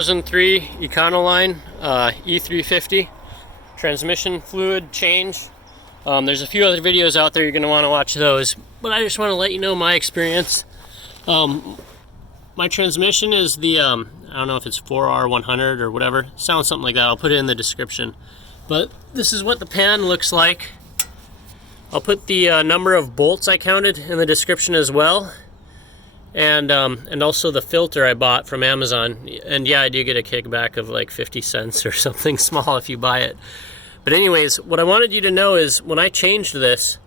2003 Econoline E-350 transmission fluid change. There's a few other videos out there, you're going to want to watch those, but I just want to let you know my experience. My transmission is the, I don't know if it's 4R100 or whatever, sounds something like that, I'll put it in the description. But this is what the pan looks like. I'll put the number of bolts I counted in the description as well. And also the filter I bought from Amazon. And yeah, I do get a kickback of like 50 cents or something small if you buy it. But anyways, what I wanted you to know is when I changed this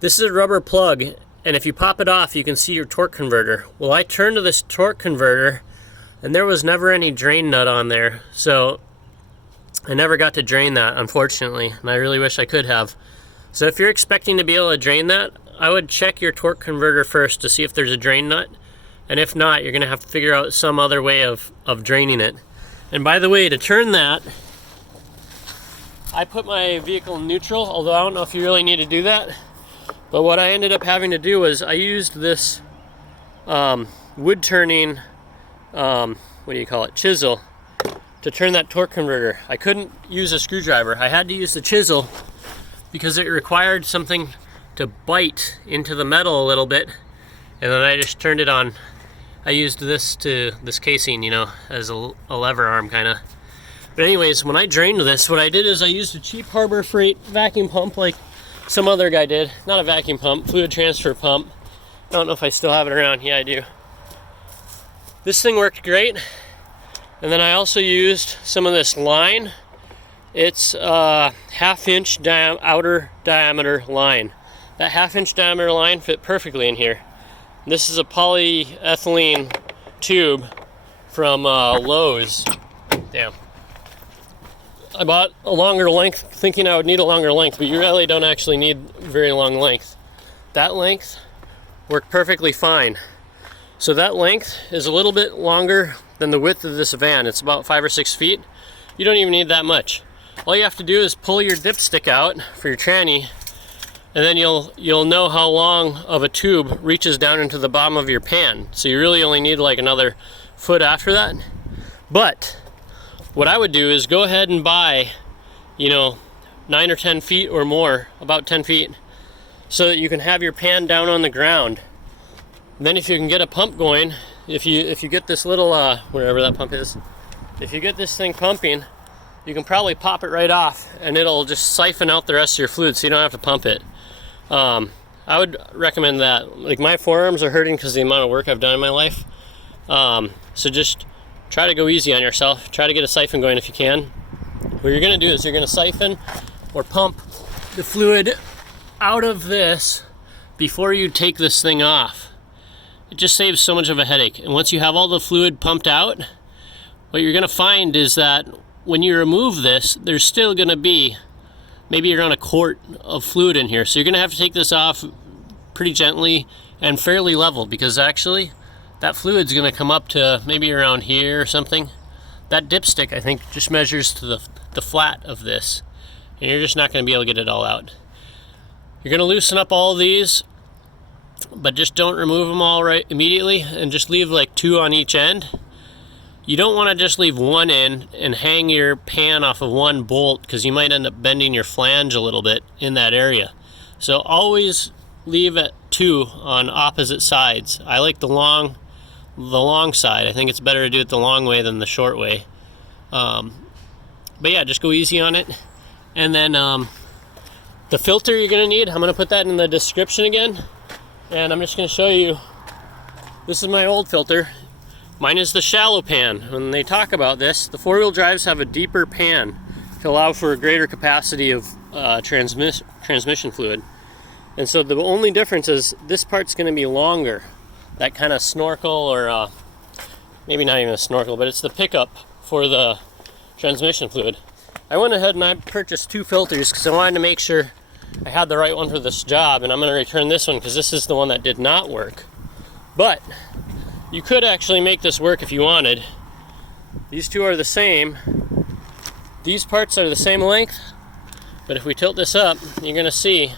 is a rubber plug, and if you pop it off, you can see your torque converter. Well, I turned to this torque converter, and there was never any drain nut on there. So I never got to drain that, unfortunately, and I really wish I could have. So if you're expecting to be able to drain that, I would check your torque converter first to see if there's a drain nut, and if not, you're gonna have to figure out some other way of draining it. And by the way, to turn that, I put my vehicle in neutral, although I don't know if you really need to do that. But what I ended up having to do was I used this wood turning, chisel to turn that torque converter. I couldn't use a screwdriver. I had to use the chisel because it required something to bite into the metal a little bit, and then I just turned it on. I used this casing, you know, as a lever arm kind of. But anyways, when I drained this, what I did is I used a cheap Harbor Freight vacuum pump like some other guy did. Not a vacuum pump, fluid transfer pump. I don't know if I still have it around. Yeah, I do. This thing worked great. And then I also used some of this line. It's a half-inch outer diameter line. That half-inch diameter line fit perfectly in here. This is a polyethylene tube from Lowe's. Damn. I bought a longer length thinking I would need a longer length, but you really don't actually need very long length. That length worked perfectly fine. So that length is a little bit longer than the width of this van. It's about 5 or 6 feet. You don't even need that much. All you have to do is pull your dipstick out for your tranny, and then you'll know how long of a tube reaches down into the bottom of your pan. So you really only need like another foot after that. But what I would do is go ahead and buy, 9 or 10 feet or more, about 10 feet, so that you can have your pan down on the ground. And then if you can get a pump going, if you get this little, wherever that pump is, if you get this thing pumping, you can probably pop it right off and it'll just siphon out the rest of your fluid so you don't have to pump it. I would recommend that. Like, my forearms are hurting because of the amount of work I've done in my life. So just try to go easy on yourself. Try to get a siphon going if you can. What you're gonna do is you're gonna siphon or pump the fluid out of this before you take this thing off. It just saves so much of a headache. And once you have all the fluid pumped out, what you're gonna find is that when you remove this, there's still gonna be maybe around a quart of fluid in here. So you're gonna have to take this off pretty gently and fairly level, because actually that fluid's gonna come up to maybe around here or something. That dipstick, I think, just measures to the flat of this, and you're just not gonna be able to get it all out. You're gonna loosen up all of these, but just don't remove them all right immediately, and just leave like 2 on each end. You don't want to just leave one end and hang your pan off of one bolt, because you might end up bending your flange a little bit in that area. So always leave at 2 on opposite sides. I like the long side. I think it's better to do it the long way than the short way. But yeah, just go easy on it. And then the filter you're going to need, I'm going to put that in the description again. And I'm just going to show you, this is my old filter. Mine is the shallow pan. When they talk about this, the 4-wheel drives have a deeper pan to allow for a greater capacity of transmission fluid. And so the only difference is this part's going to be longer. That kind of snorkel, or maybe not even a snorkel, but it's the pickup for the transmission fluid. I went ahead and I purchased 2 filters because I wanted to make sure I had the right one for this job, and I'm going to return this one because this is the one that did not work. But you could actually make this work if you wanted. These 2 are the same. These parts are the same length, but if we tilt this up, you're going to see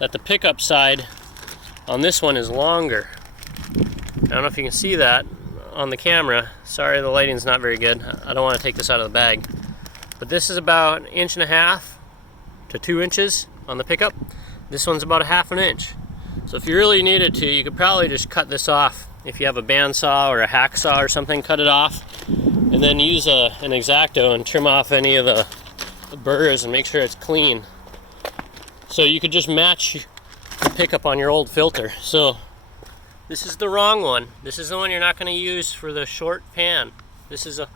that the pickup side on this one is longer. I don't know if you can see that on the camera. Sorry, the lighting's not very good. I don't want to take this out of the bag. But this is about 1.5 to 2 inches on the pickup. This one's about 1/2 inch. So if you really needed to, you could probably just cut this off. If you have a bandsaw or a hacksaw or something, cut it off. And then use an X-Acto and trim off any of the burrs and make sure it's clean. So you could just match the pickup on your old filter. So this is the wrong one. This is the one you're not going to use for the short pan. This is a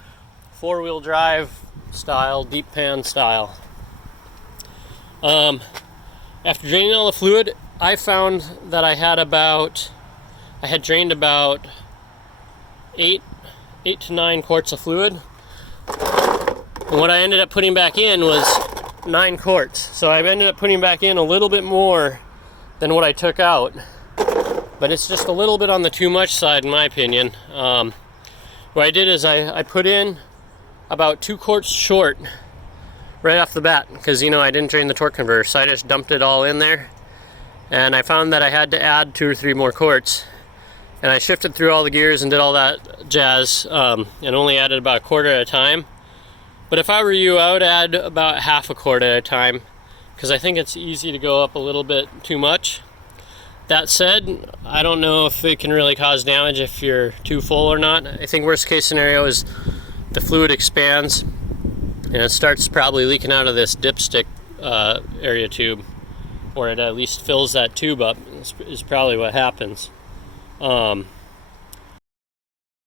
4-wheel drive style, deep pan style. After draining all the fluid, I found that I had drained about 8 to 9 quarts of fluid. And what I ended up putting back in was 9 quarts. So I ended up putting back in a little bit more than what I took out. But it's just a little bit on the too much side in my opinion. What I did is I put in about 2 quarts short right off the bat, because I didn't drain the torque converter, so I just dumped it all in there. And I found that I had to add 2 or 3 more quarts. And I shifted through all the gears and did all that jazz, and only added about 1/4 at a time. But if I were you, I would add about 1/2 quart at a time, because I think it's easy to go up a little bit too much. That said, I don't know if it can really cause damage if you're too full or not. I think worst case scenario is the fluid expands and it starts probably leaking out of this dipstick area tube, or it at least fills that tube up is probably what happens.